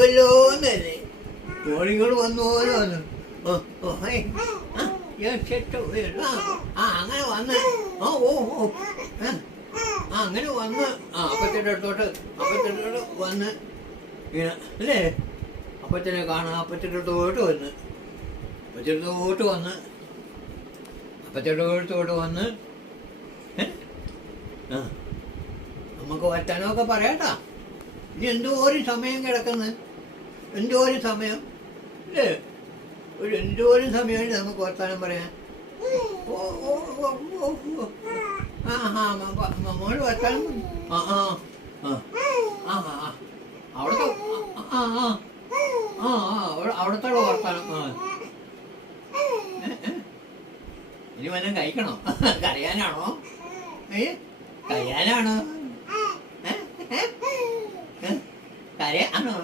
വല്ലോന്നല്ലേ മോളിങ്ങോട് വന്നു പോലും വന്നു. അങ്ങനെ വന്ന് അങ്ങനെ വന്ന് അപ്പച്ചൻ്റെ അടുത്തോട്ട് വന്ന് ഇങ്ങനെ അല്ലേ അപ്പച്ചനെ കാണാം. അപ്പച്ചൻ്റെ അടുത്തോട്ട് വന്ന് അപ്പച്ചൻ്റെ വന്ന് നമുക്ക് വർത്താനമൊക്കെ പറയാട്ടാ. ഇനി എന്തോരം സമയം കിടക്കുന്നു, എന്തോരം സമയം അല്ലേ, എന്തോരം സമയമാണ് നമുക്ക് വർത്താനം പറയാൻ. മോള് വർത്താനം അവിടുത്തെ അവിടുത്തെ വർത്താനം. ഇനി വല്ലതും കഴിക്കണോ? കരയാനാണോ? കരയാനാണോ? കരയാണോ?